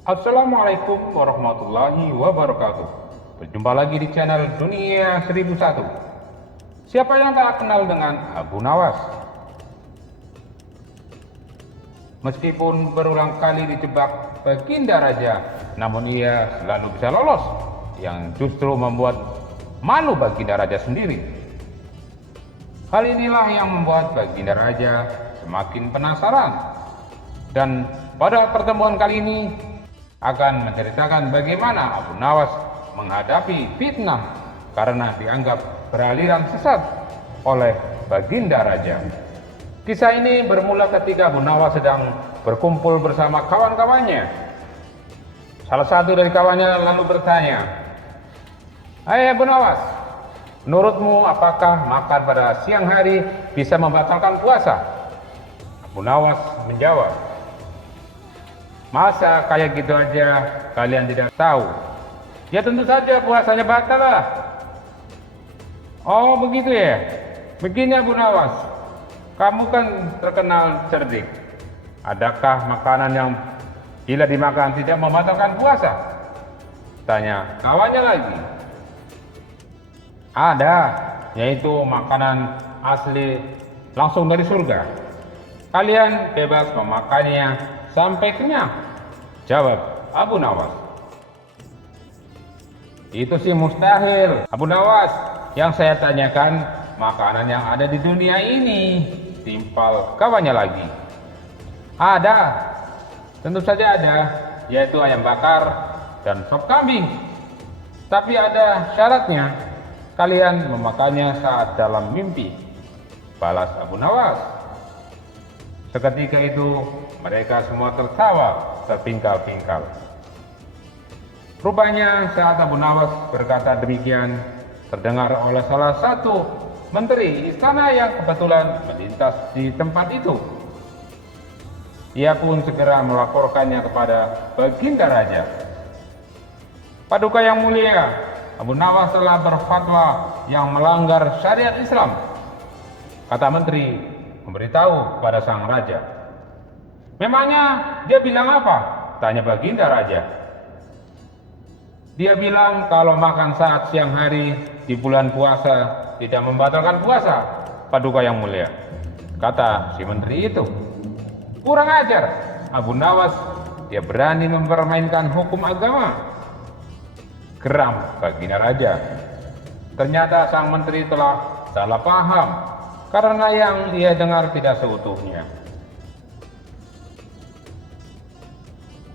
Assalamualaikum warahmatullahi wabarakatuh. Berjumpa lagi di channel Dunia 1001. Siapa yang tak kenal dengan Abu Nawas? Meskipun berulang kali dijebak Baginda Raja, namun ia selalu bisa lolos, yang justru membuat malu Baginda Raja sendiri. Hal inilah yang membuat Baginda Raja semakin penasaran. Dan pada pertemuan kali ini akan menceritakan bagaimana Abu Nawas menghadapi fitnah karena dianggap beraliran sesat oleh Baginda Raja. Kisah ini bermula ketika Abu Nawas sedang berkumpul bersama kawan-kawannya. Salah satu dari kawannya lalu bertanya, "Hai Abu Nawas, menurutmu apakah makan pada siang hari bisa membatalkan puasa?" Abu Nawas menjawab, "Masa kayak gitu aja kalian tidak tahu? Ya tentu saja puasanya batal lah." "Oh begitu ya? Begini Abu Nawas, kamu kan terkenal cerdik. Adakah makanan yang bila dimakan tidak membatalkan puasa?" Tanya kawannya lagi. "Ada, yaitu makanan asli langsung dari surga. Kalian bebas memakannya sampai kenyang," jawab Abu Nawas. "Itu sih mustahil Abu Nawas, yang saya tanyakan makanan yang ada di dunia ini," timpal kawannya lagi. "Ada, tentu saja ada, yaitu ayam bakar dan sop kambing. Tapi ada syaratnya, kalian memakannya saat dalam mimpi," balas Abu Nawas. Seketika itu mereka semua tertawa terpingkal-pingkal. Rupanya saat Abu Nawas berkata demikian, terdengar oleh salah satu menteri istana yang kebetulan melintas di tempat itu. Ia pun segera melaporkannya kepada Baginda Raja. "Paduka yang mulia, Abu Nawas telah berfatwa yang melanggar syariat Islam," kata menteri memberitahu kepada sang raja. "Memangnya dia bilang apa?" tanya Baginda Raja. "Dia bilang kalau makan saat siang hari di bulan puasa tidak membatalkan puasa, Paduka yang mulia," kata si menteri itu. "Kurang ajar Abu Nawas, dia berani mempermainkan hukum agama," geram Baginda Raja. Ternyata sang menteri telah salah paham karena yang dia dengar tidak seutuhnya.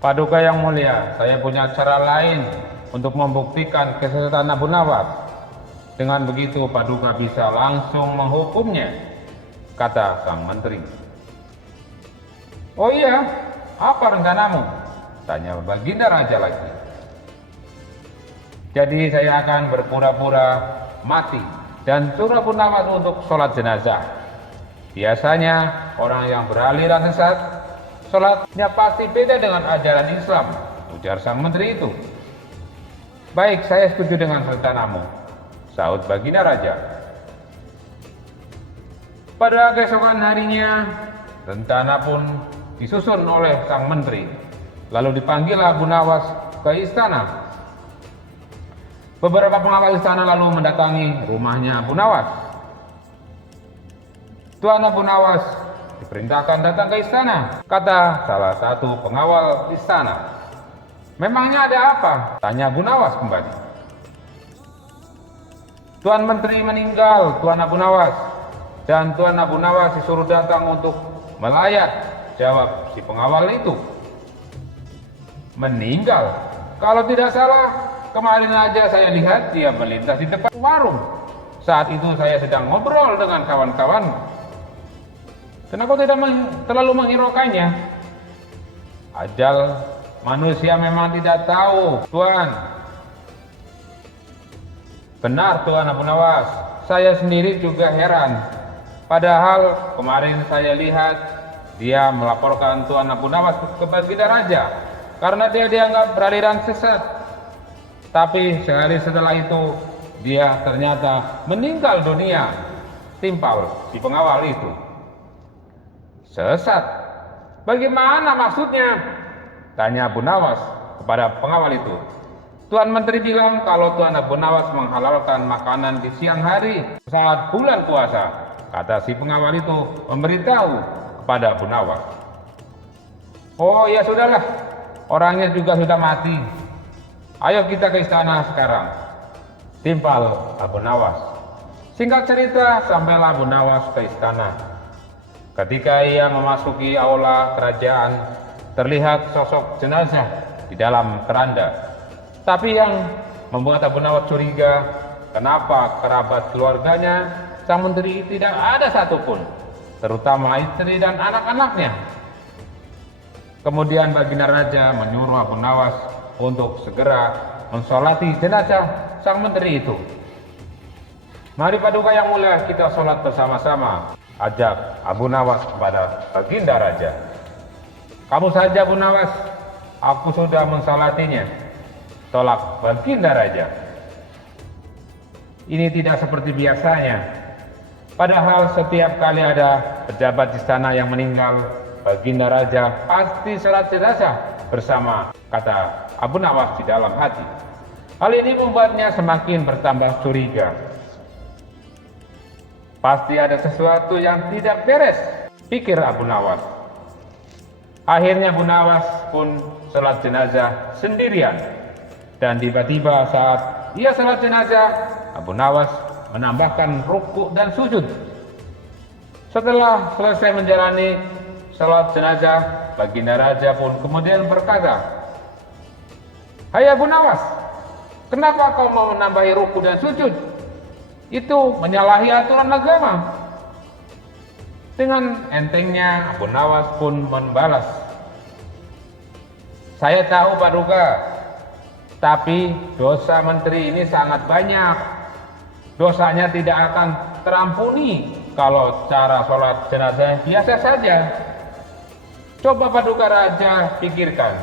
"Paduka yang mulia, saya punya cara lain untuk membuktikan kesesatan Abu Nawas. Dengan begitu Paduka bisa langsung menghukumnya," kata sang menteri. "Oh iya, apa rencanamu?" tanya Baginda Raja lagi. "Jadi saya akan berpura-pura mati dan suruh Abu Nawas untuk sholat jenazah. Biasanya orang yang beraliran sesat, sholatnya pasti beda dengan ajaran Islam," ujar sang menteri itu. "Baik, saya setuju dengan rencanamu," sahut Baginda Raja. Pada keesokan harinya, rencana pun disusun oleh sang menteri. Lalu dipanggil Abu Nawas ke istana. Beberapa pengawal istana lalu mendatangi rumahnya Abu Nawas. "Tuan Abu Nawas diperintahkan datang ke istana," kata salah satu pengawal istana. "Memangnya ada apa?" tanya Abu Nawas kembali. "Tuan Menteri meninggal, Tuan Abu Nawas, dan Tuan Abu Nawas disuruh datang untuk melayat," jawab si pengawal itu. "Meninggal? Kalau tidak salah, kemarin aja saya lihat dia melintas di depan warung. Saat itu saya sedang ngobrol dengan kawan-kawan. Dan aku tidak terlalu menghiraukannya. Ajal manusia memang tidak tahu, Tuan." "Benar Tuan Abu Nawas, saya sendiri juga heran. Padahal kemarin saya lihat dia melaporkan Tuan Abu Nawas ke Baginda Raja karena dia dianggap beraliran sesat. Tapi sehari setelah itu dia ternyata meninggal dunia," timpal si pengawal itu. "Sesat? Bagaimana maksudnya?" Tanya Abu Nawas kepada pengawal itu. Tuan Menteri bilang kalau Tuan Abu Nawas menghalalkan makanan di siang hari saat bulan puasa. Kata si pengawal itu memberitahu kepada Abu Nawas. Oh ya sudahlah, orangnya juga sudah mati. Ayo kita ke istana sekarang. Timpal Abu Nawas. Singkat cerita, sampailah Abu Nawas ke istana. Ketika ia memasuki aula kerajaan, terlihat sosok jenazah di dalam keranda. Tapi yang membuat Abu Nawas curiga, kenapa kerabat keluarganya sang menteri tidak ada satupun, terutama istri dan anak-anaknya. Kemudian baginda raja menyuruh Abu Nawas untuk segera mensolati jenazah sang menteri itu. Mari paduka yang mulia, kita sholat bersama-sama, ajak Abu Nawas kepada baginda raja. Kamu saja Abu Nawas, aku sudah mensolatinya. Tolak baginda raja. Ini tidak seperti biasanya. Padahal setiap kali ada pejabat istana yang meninggal, baginda raja pasti sholat jenazah bersama, kata Abu Nawas di dalam hati. Hal ini membuatnya semakin bertambah curiga. Pasti ada sesuatu yang tidak beres, pikir Abu Nawas. Akhirnya Abu Nawas pun sholat jenazah sendirian. Dan tiba-tiba saat ia sholat jenazah, Abu Nawas menambahkan rukuk dan sujud. Setelah selesai menjalani sholat jenazah, baginda raja pun kemudian berkata, "Hai Abu Nawas, kenapa kau mau menambahi rukuk dan sujud? Itu menyalahi aturan agama." Dengan entengnya Abu Nawas pun membalas, "Saya tahu paduka, tapi dosa menteri ini sangat banyak. Dosanya tidak akan terampuni kalau cara sholat jenazah biasa saja. Coba paduka raja pikirkan,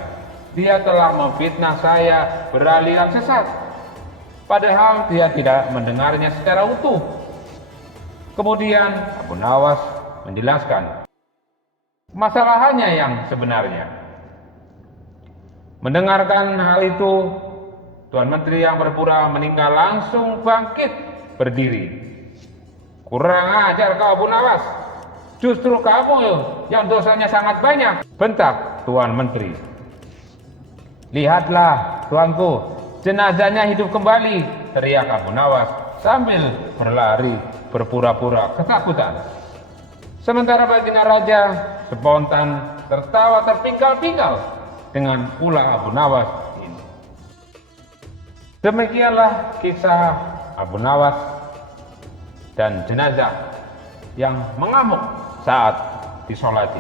dia telah memfitnah saya beraliran sesat, padahal dia tidak mendengarnya secara utuh." Kemudian Abu Nawas menjelaskan masalahannya yang sebenarnya. Mendengarkan hal itu, Tuan Menteri yang berpura meninggal langsung bangkit berdiri. "Kurang ajar kau Abu Nawas, justru kamu yang dosanya sangat banyak," bentak Tuan Menteri. "Lihatlah tuanku, jenazahnya hidup kembali," teriak Abu Nawas sambil berlari berpura-pura ketakutan. Sementara baginda raja spontan tertawa terpingkal-pingkal dengan ulah Abu Nawas ini. Demikianlah kisah Abu Nawas dan jenazah yang mengamuk saat disolati.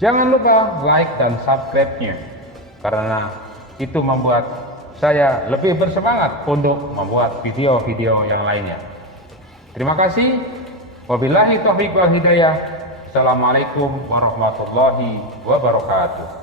Jangan lupa like dan subscribe-nya, karena itu membuat saya lebih bersemangat untuk membuat video-video yang lainnya. Terima kasih. Wabillahi taufiq wal hidayah. Assalamualaikum warahmatullahi wabarakatuh.